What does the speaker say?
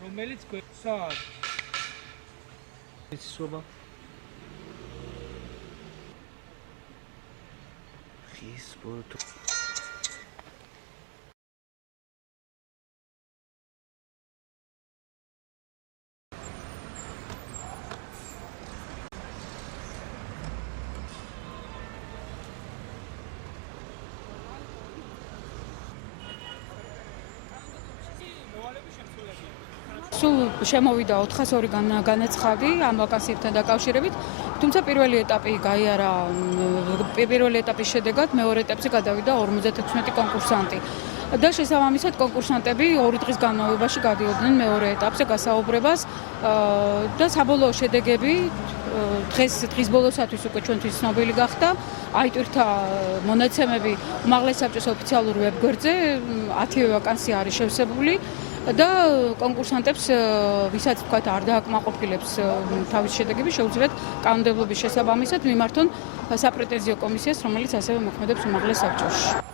რომელიც გვესაა სობა ხის ბოროტ სულ შემოვიდა 402 განაცხადი ამ ვაკანსიებთან დაკავშირებით, თუმცა პირველი ეტაპი გაიარა, პირველი ეტაპის შედეგად მეორე ეტაპზე გადავიდა 56 კონკურსანტი. და შესაბამისად კონკურსანტები 2 დღის განმავლობაში გადიოდნენ მეორე ეტაპზე გასაუბრებას და საბოლოო შედეგები დღის ბოლოსათვის უკვე ჩვენთვის ცნობილი გახდა. აიტვირთა მონაცემები უმაღლეს საბჭოს ოფიციალურ ვებგვერდზე 10 ვაკანსია არის შევსებული. და კონკურსანტებს, ვისაც თქვათ არ დააკმაყოფილებს თავის შედეგები, შეუძლიათ კანონმდებლობის შესაბამისად მიმართონ საპრეტენზიო კომისიას, რომელიც ასევე მოქმედებს უმაღლეს საბჭოში.